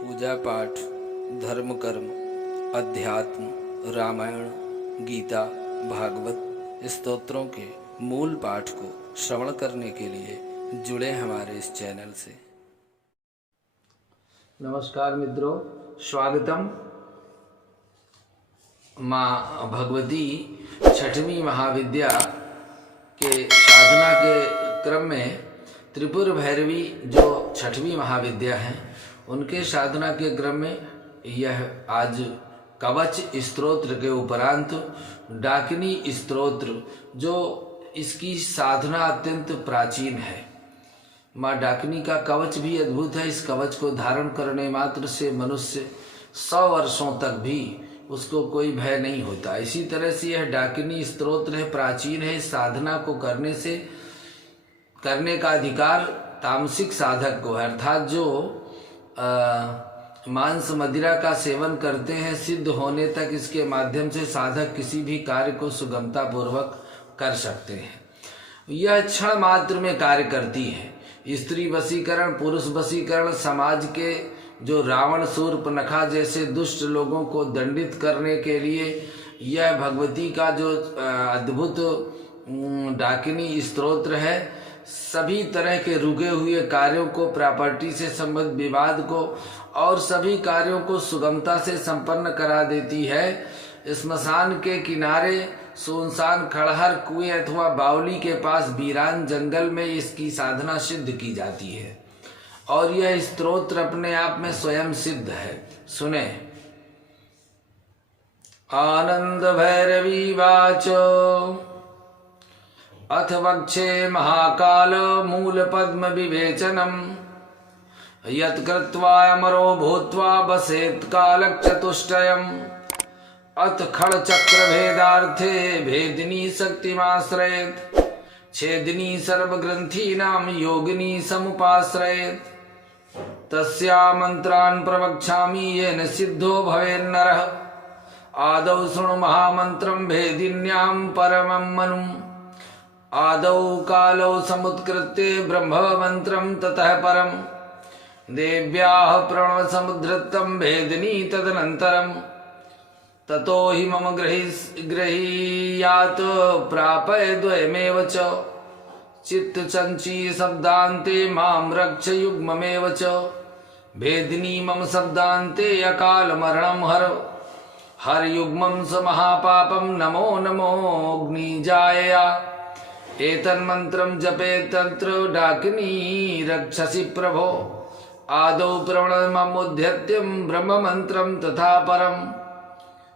पूजा पाठ, धर्म कर्म, अध्यात्म, रामायण, गीता, भागवत स्तोत्रों के मूल पाठ को श्रवण करने के लिए जुड़े हमारे इस चैनल से। नमस्कार मित्रों, स्वागतम। माँ भगवती छठवीं महाविद्या के साधना के क्रम में त्रिपुर भैरवी जो छठवीं महाविद्या है उनके साधना के क्रम में यह आज कवच स्तोत्र के उपरांत डाकिनी स्तोत्र जो इसकी साधना अत्यंत प्राचीन है। माँ डाकिनी का कवच भी अद्भुत है। इस कवच को धारण करने मात्र से मनुष्य 100 वर्षों तक भी उसको कोई भय नहीं होता। इसी तरह से यह डाकिनी स्तोत्र है, प्राचीन है। इस साधना को करने का अधिकार तामसिक साधक को है, अर्थात जो मांस मदिरा का सेवन करते हैं, सिद्ध होने तक इसके माध्यम से साधक किसी भी कार्य को सुगमता पूर्वक कर सकते हैं। यह क्षण मात्र में कार्य करती है। स्त्री वशीकरण, पुरुष वशीकरण, समाज के जो रावण शूर्पणखा जैसे दुष्ट लोगों को दंडित करने के लिए यह भगवती का जो अद्भुत डाकिनी स्तोत्र है, सभी तरह के रुके हुए कार्यों को, प्रॉपर्टी से संबंधित विवाद को और सभी कार्यों को सुगमता से संपन्न करा देती है। स्मशान के किनारे सुनसान खड़हर कुएं अथवा बावली के पास वीरान जंगल में इसकी साधना सिद्ध की जाती है और यह स्तोत्र अपने आप में स्वयं सिद्ध है। सुने। आनंद भैरवी वाचो अथ वक्षे महाकाल मूल पद्म विवेचनम यत्कृत्वा अमरो भूत्वा बसेत् कालक चतुष्टयम् अथ खड़ चक्र भेदार्थे भेदिनी शक्तिमाश्रयेत् छेदिनी सर्वग्रंथीनां योगिनी समुपाश्रयेत् तस्या मंत्रान् प्रवक्ष्यामि येन सिद्धो भवेन्नरः आदौ शृणु महामन्त्रं भेदिन्यां परमं मनुम् आदौ कालौ समुत्कृत्य ब्रह्ममन्त्रं ततः परं देव्याः प्रणव समुद्धृतं भेदिनी तदनन्तरं ततो हि मम गृहीयात् प्रापय द्वयमेव च चित्तचञ्ची शब्दान्ते मां रक्ष युग्ममेव च भेदिनी मम शब्दान्ते अकाल मरणं हर युग्मं स महापापं नमो नमोऽग्निजायया एतन्मन्त्रं जपे तत्र डाकिनी रक्षसि प्रभो आदौ प्रवणममुद्यत्यं ब्रह्ममन्त्रं तथा परम्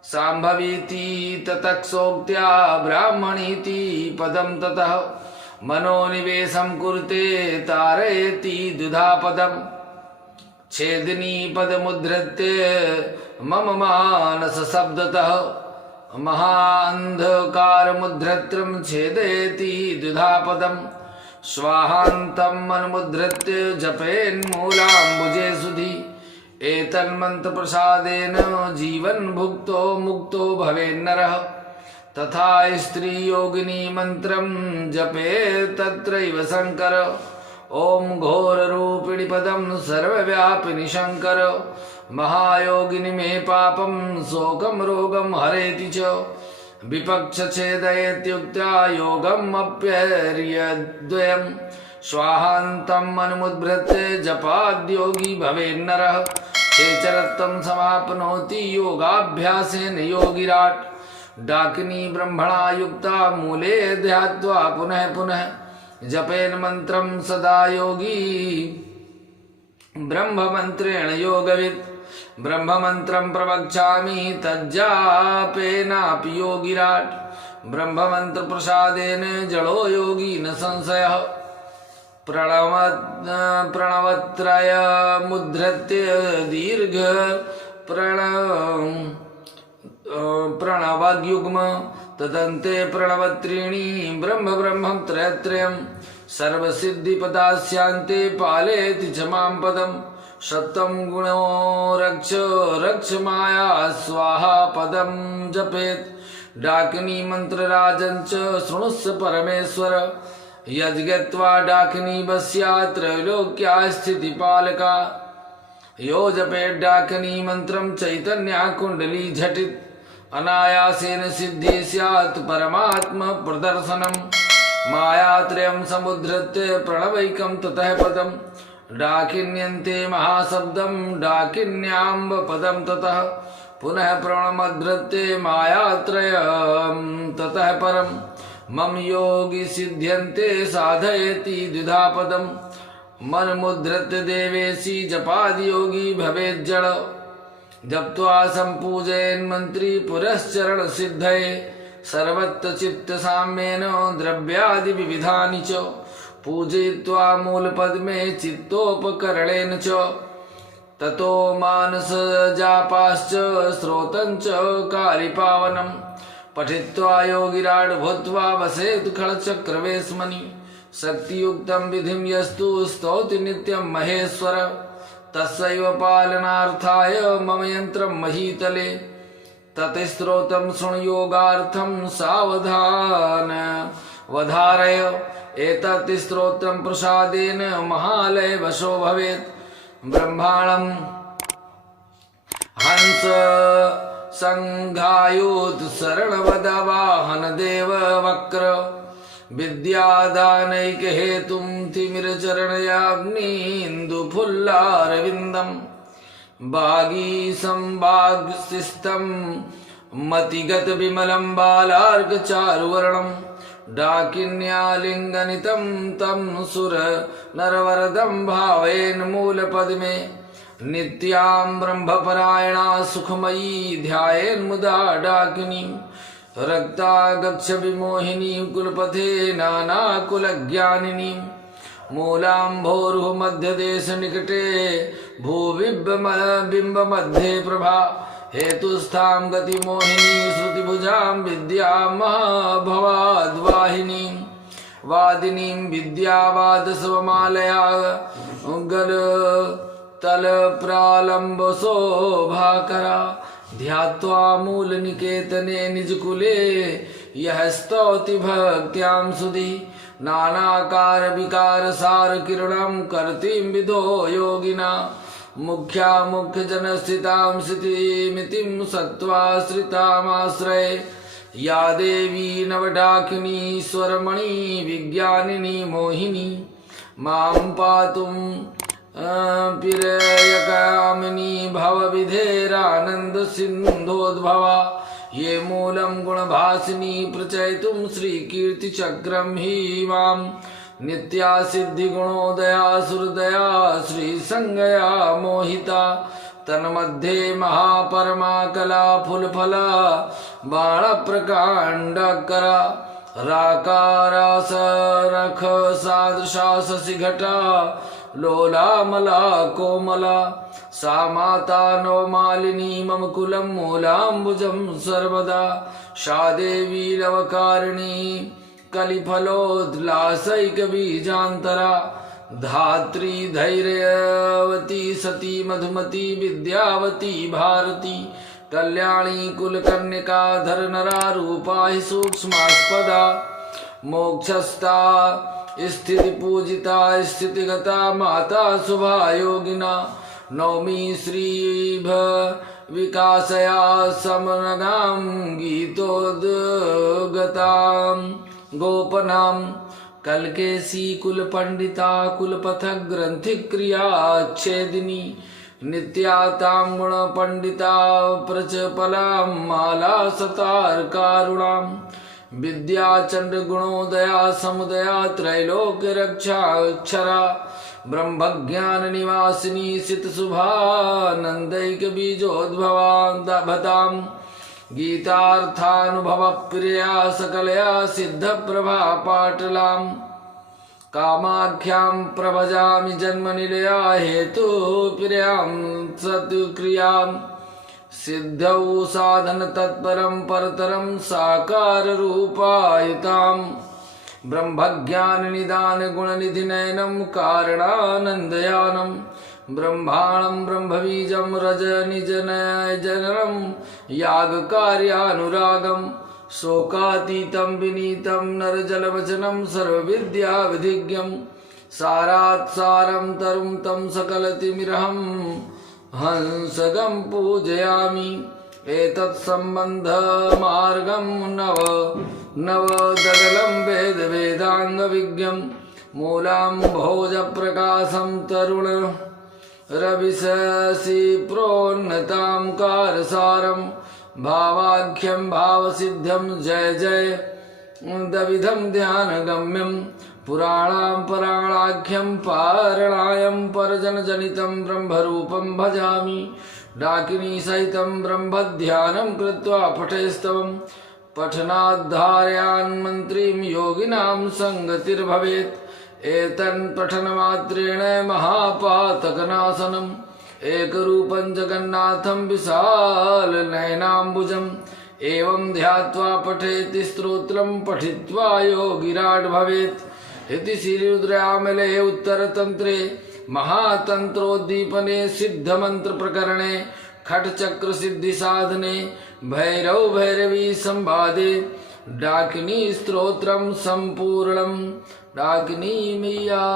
सांभवीति ततक्षोक्त्या ब्राह्मणीति पदं ततः मनोनिवेशं कुरुते तारयति द्विधा पदम् छेदिनी पदमुद्धृत्य मम मानस शब्दतः महाअन्धकारमुद्धृत्रं छेदयति द्विधा पदम् स्वाहान्तं मनमुद्धृत्य जपेन्मूलाम्बुजे सुधि एतन्मन्त्र प्रसादेन जीवन भुक्तो मुक्तो भवेन्नरः तथा स्त्री योगिनी मंत्रं जपे तत्रैव शंकर ओम घोर रूपिणी पदं सर्वव्यापिनी शंकर महायोगिनी मे पापं शोकं रोगं हरेति च विपक्ष छेदयत्युक्त्या योगम् अप्यर्यद्वयम् स्वाहान्तं अनुमुद्धृत्य जपाद्योगी भवेन्नरः चरत्तं समाप्नोति योगाभ्यासेन योगिराट डाकिनी ब्रह्मणा युक्ता मूले ध्यात्वा पुनः पुनः जपेन मंत्रं सदा योगी ब्रह्ममंत्रेण योगवित् ब्रह्ममंत्रं प्रवक्ष्यामि तज्जापेनापि योगिराट ब्रह्ममंत्र प्रसादेन जड़ो योगी न संशयः प्रणवत्रय मुद्धृत्य दीर्घ प्रणवयुग्म तदन्ते प्रणवत्रीणि ब्रह्म ब्रह्मं त्रयत्रयं सर्वसिद्धिपदास्यान्ते पालयति च मां पदम् सप्तम गुणो रक्ष रक्ष माया स्वाहा पदं जपेत् डाकिनी मंत्र राजं च शृणुष्व परमेश्वर यज्ञत्वा डाकिनी बस्या त्रैलोक्या स्थिति पालका यो जपेत् डाकिनी मंत्रम चैतन्य कुंडली झटित अनायासेन सिद्धि स्यात् परमात्म प्रदर्शनम मायात्रयं समुद्धृत्य प्रणवैकं ततः पदम डाकिन्यन्ते महाशब्दं डाकिन्याम्ब पदं ततः पुनः प्रणमधृत्य मायात्रयं ततः परम मम योगी सिद्ध्यन्ते साधयति द्विधा पदम मन मुद्रत देवेशी जपादि योगी भवेत् जड़ जप्त्वा संपूजयन् मंत्री पुरश्चरण सिद्धये सर्वत्र चित्त साम्येन द्रव्यादि विविधानि च पूजयित्वा मूलपद में चित्तोपकरणेन च ततो मानस जापाश्च स्रोतं च कालिपावनं पठित्वा योगिराड भूत्वा वसेत् खलचक्रवेश्मनि शक्तियुक्तं विधिं यस्तु स्तौति नित्यं महेश्वर तस्यैव पालनार्थाय मम यन्त्रं महीतले ततस्त्रोतं शृणुयोगार्थं सावधान वधारय एतत् स्तोत्रं प्रसादेन महालय वशो भवेत् ब्रह्माणं हंस संघायुत शरणवदवाहन देव वक्र विद्यादानैक हेतुं तिमिरचरणयाग्नीन्दुफुल्लारविन्दं बागीसंवागशिस्तं मतिगत विमलं बालार्कचारुवर्णं डाकिन्यालिङ्गनितं तं सुर नरवरदं भावयेन् मूलपद्मे नित्यां ब्रह्मपरायणा सुखमयी ध्यायेन्मुदा डाकिनीं रक्तागच्छ विमोहिनीं कुलपथे नानाकुलज्ञानिनीं मूलाम्भोरुह मध्यदेशनिकटे भूबिम्बमध्ये प्रभा हेतुस्थां गतिमोहिनी श्रुतिभुजां विद्यां महाभवाद्वाहिनीं वादिनीं विद्यावादस्वमालया गलतलप्रालम्बशोभाकरा ध्यात्वा मूलनिकेतने निजकुले यः स्तौति भक्त्यां सुधि नानाकार विकार सार किरणं कर्तिं विदो योगिना मुख्या मुख्य जन स्थितां स्थितिमितिं सत्त्वाश्रितामाश्रये या देवी नवडाकिनी स्वरमणि विज्ञानिनी मोहिनी मां पातुं पिरयकामिनी भवविधेरानन्द सिन्धोद्भवा ये मूलं गुणभासिनी प्रचयितुं श्रीकीर्तिचक्रं हि मां नित्या सिद्धिगुणोदया सुहृदया श्रीसंज्ञया मोहिता तन्मध्ये महापरमा कला फुलफला बाणप्रकाण्डकरा राकारासरख सादृशा शशिघटा लोलामला कोमला सा माता नवमालिनी मम कुलं मूलाम्बुजं सर्वदा सा देवी लवकारिणी कलिफलोद्लासैकबीजान्तरा धात्री धैर्यवती सती मधुमती विद्यावती भारती कल्याणी कुलकन्यका धरनरारूपा हि सूक्ष्मास्पदा मोक्षस्था स्थिति पूजिता स्थितिगता माता शुभा योगिना नौमी श्रीभ विकासया समनगां गीतोद्गतां गोपनां कलकेशी कुल पंडिता कुलपथक ग्रंथि क्रियाच्छेदिनी नित्यातां गुण पंडिता प्रचपला माला सतार कारुणां विद्या चंड गुणोदया समुदया त्रैलोक्य रक्षा अक्षरा ब्रह्मज्ञान निवासिनी सित शुभानंदैक बीजोद्भवा भतां गीतार्थानुभव प्रिया सकलया सिद्ध प्रभा पाटलां कामाख्यां प्रभजामि जन्म निलया हेतु प्रियां सत्क्रियां सिद्धौ साधन तत्परं परतरं साकार रूपायतां ब्रह्मज्ञान निदान गुण निधि नयनं कारणानंदयानं ब्रह्माणं ब्रह्मबीजं रजनिजनयजननं यागकार्यानुरागं शोकातीतं विनीतं नरजलवचनं सर्वविद्याविधिज्ञं सारात् सारं तरुं तं सकलतिमिरहं हंसगं पूजयामि एतत् सम्बन्ध मार्गं नवदगलं वेद वेदांग विज्ञं मूलां भोज प्रकाशं तरुण रविशशि प्रोन्नतां कारसारं भावाख्यं भावसिद्ध्यं जय जय दविधं ध्यानगम्यं पुराणां पराणाख्यं पारणायं परजनजनितं ब्रह्मरूपं भजामि डाकिनी सहितं ब्रह्मध्यानं कृत्वा पठेस्तवं पठनाद्धारयान् मन्त्रीं योगिनां संगतिर्भवेत् एतन् पठनमात्रेण महापातकनाशनम् एकरूपं जगन्नाथं विशालनयनाम्बुजम् एवं ध्यात्वा पठेति स्तोत्रं पठित्वा योगिराट् भवेत् इति श्रीरुद्रयामिले उत्तरतन्त्रे महातंत्रोद्दीपने सिद्धमंत्र प्रकरणे खट्चक्र सिद्धि साधने भैरव भैरवी संवादे डाकिनी स्तोत्रम संपूर्णम। डाकिनी मैया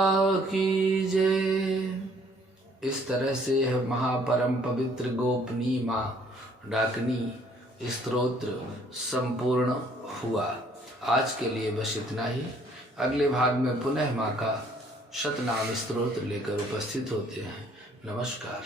की जय। इस तरह से महापरम पवित्र गोपनीय माँ डाकिनी स्तोत्र संपूर्ण हुआ। आज के लिए बस इतना ही। अगले भाग में पुनः माँ का शतनाम स्तोत्र लेकर उपस्थित होते हैं। नमस्कार।